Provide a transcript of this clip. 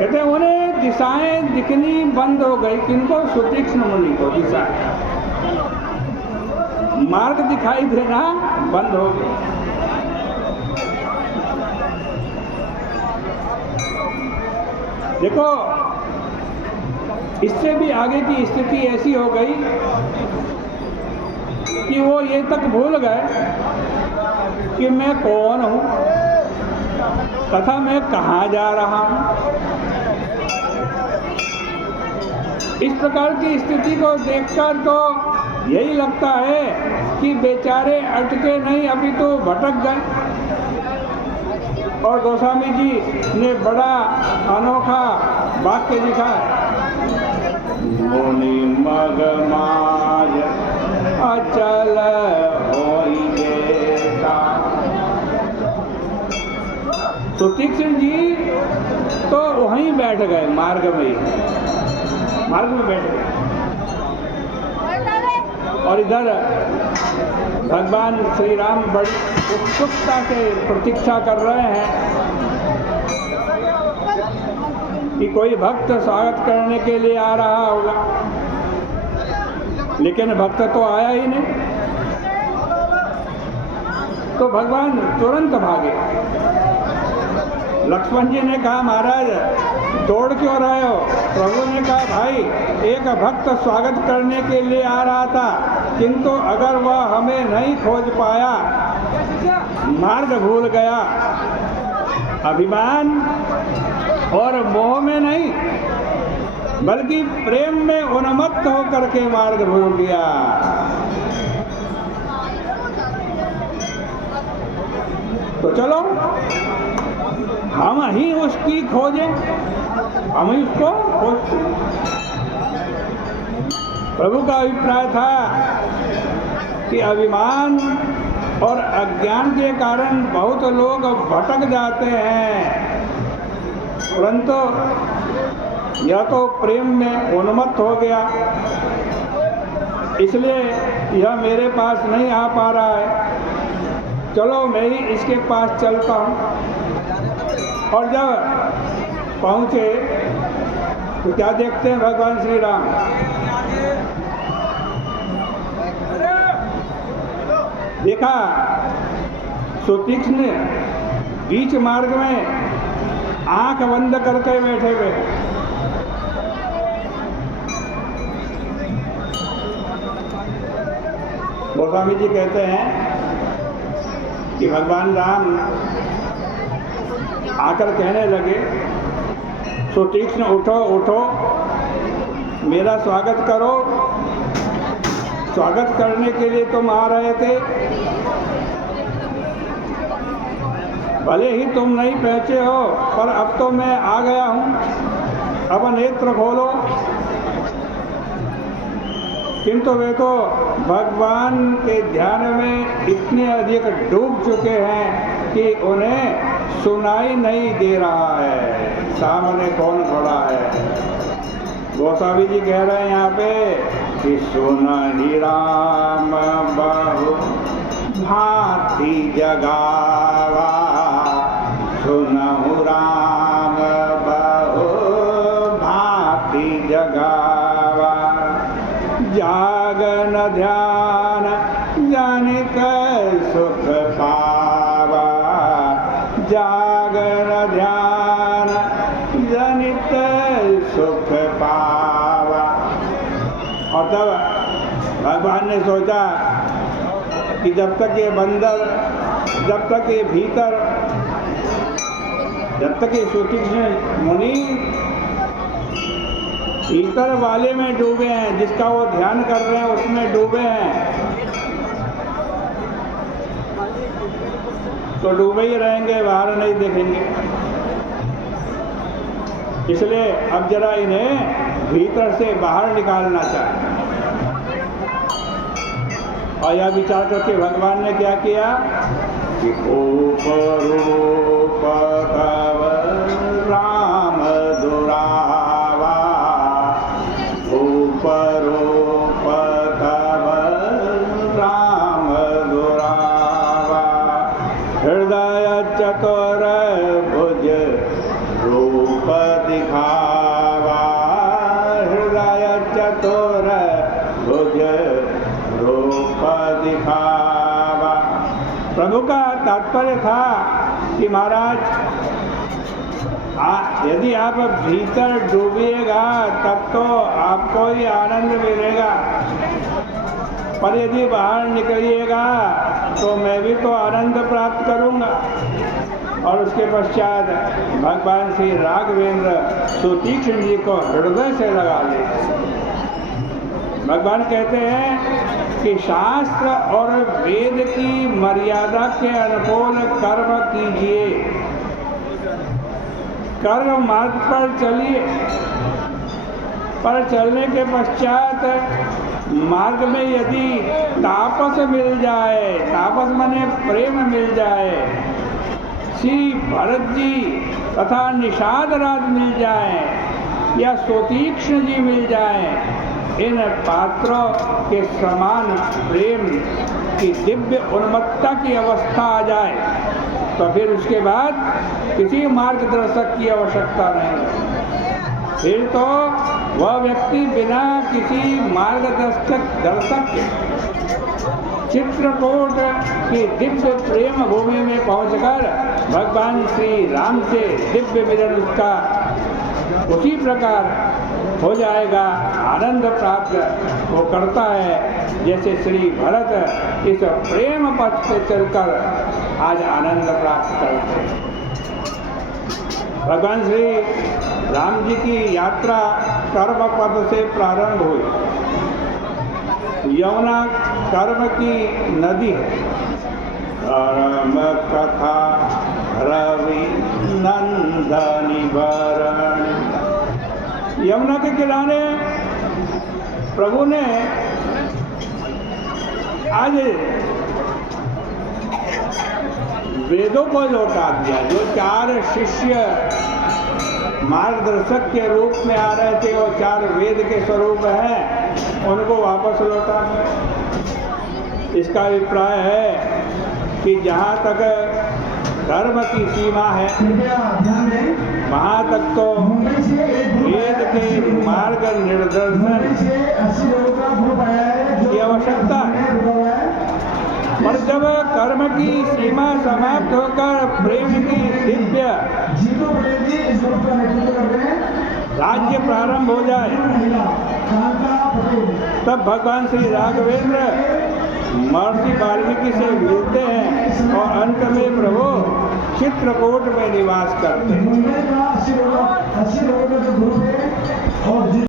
कहते उन्हें दिशाएं दिखनी बंद हो गई। किनको? सुतीक्ष्ण मुनि को दिशाएं, मार्ग दिखाई देना बंद हो गया। देखो, इससे भी आगे की स्थिति ऐसी हो गई कि वो ये तक भूल गए कि मैं कौन हूं तथा मैं कहाँ जा रहा हूं। इस प्रकार की स्थिति को देखकर तो यही लगता है कि बेचारे अटके नहीं, अभी तो भटक गए। और गोस्वामी जी ने बड़ा अनोखा वाक्य लिखा है, मुनि मग माज अचल होई देता। सुतीक्ष्ण जी तो वहीं बैठ गए, मार्ग में बैठ गए। और इधर भगवान श्री राम बड़ी उत्सुकता से प्रतीक्षा कर रहे हैं कि कोई भक्त स्वागत करने के लिए आ रहा होगा, लेकिन भक्त तो आया ही नहीं। तो भगवान तुरंत भागे। लक्ष्मण जी ने कहा, महाराज दौड़ क्यों रहे हो? प्रभु ने कहा, भाई एक भक्त स्वागत करने के लिए आ रहा था, किंतु अगर वह हमें नहीं खोज पाया, मार्ग भूल गया, अभिमान और मोह में नहीं बल्कि प्रेम में उन्मत्त होकर के मार्ग भूल गया। तो चलो हम ही उसकी खोजें, हम ही उसको खोजते। प्रभु का अभिप्राय था कि अभिमान और अज्ञान के कारण बहुत लोग भटक जाते हैं, परंतु यह तो प्रेम में उन्मत्त हो गया, इसलिए यह मेरे पास नहीं आ पा रहा है। चलो मैं ही इसके पास चलता हूँ। और जब पहुँचे तो क्या देखते हैं भगवान श्री राम? देखा सुतीक्ष्ण बीच मार्ग में आंख बंद करके बैठे हुए। गोस्वामी जी कहते हैं कि भगवान राम आकर कहने लगे, सुतीक्ष्ण उठो उठो, मेरा स्वागत करो। स्वागत करने के लिए तुम आ रहे थे, भले ही तुम नहीं पहुंचे हो, पर अब तो मैं आ गया हूं, अब नेत्र खोलो। किंतु वे तो भगवान के ध्यान में इतने अधिक डूब चुके हैं कि उन्हें सुनाई नहीं दे रहा है सामने कौन खड़ा है। गोस्वामी जी कह रहे हैं यहाँ पे कि सुनहि राम बहु भांति जगावा, सुनहु राम बहु भांति जगावा, जागन ध्यान जनिक सुख पावा, जागन ध्यान जनित सुख पावा। और तब भगवान ने सोचा कि जब तक ये बंदर, जब तक ये भीतर, जब तक ये सुतीक्ष्ण मुनि भीतर वाले में डूबे हैं, जिसका वो ध्यान कर रहे हैं उसमें डूबे हैं, तो डूबे ही रहेंगे, बाहर नहीं देखेंगे। इसलिए अब जरा इन्हें भीतर से बाहर निकालना चाहिए। और यह विचार करके भगवान ने क्या किया कि रूप तव राम दुरावा, रूप तव राम दुरावा, हृदय चतुर भुज रूप दिखावा, हृदय चतुर भुज रूप दिखावा। प्रभु का तात्पर्य था कि महाराज यदि आप भीतर डूबिएगा तब तो आपको ही आनंद मिलेगा, पर यदि बाहर निकलिएगा तो मैं भी तो आनंद प्राप्त करूंगा। और उसके पश्चात भगवान श्री राघवेंद्र सुतीक्ष्ण जी को हृदय से लगा ले। भगवान कहते हैं कि शास्त्र और वेद की मर्यादा के अनुकूल कर्म कीजिए, कर्म मार्ग पर चलिए, पर चलने के पश्चात मार्ग में यदि तापस मिल जाए, तापस माने प्रेम मिल जाए, श्री भरत जी तथा निषाद राज मिल जाए या सुतीक्ष्ण जी मिल जाए, इन पात्रों के समान प्रेम की दिव्य उन्मत्ता की अवस्था आ जाए तो फिर उसके बाद किसी मार्गदर्शक की आवश्यकता नहीं। फिर तो वह व्यक्ति बिना किसी मार्गदर्शक के चित्रकूट की दिव्य प्रेम भूमि में पहुंचकर भगवान श्री राम से दिव्य मिलन उसका उसी प्रकार हो जाएगा, आनंद प्राप्त वो करता है जैसे श्री भरत इस प्रेम पथ से चलकर आज आनंद प्राप्त करते हैं। भगवान श्री राम जी की यात्रा कर्म पथ से प्रारंभ हुई। यमुना कर्म की नदी है। कर्म कथा रवि नंदनी वरण। यमुना के किनारे प्रभु ने आज वेदों को लौटा दिया। जो 4 शिष्य मार्गदर्शक के रूप में आ रहे थे, वो 4 वेद के स्वरूप हैं, उनको वापस लौटा दिया। इसका अभिप्राय है कि जहाँ तक धर्म की सीमा है वहाँ तक तो वेद के मार्ग निर्देशन की आवश्यकता है, पर जब कर्म की सीमा समाप्त होकर प्रेम की दिव्य राज्य प्रारंभ हो जाए तब भगवान श्री राघवेंद्र महर्षि वाल्मीकि से मिलते हैं और अंत में प्रभु चित्रकूट में निवास करते हैं।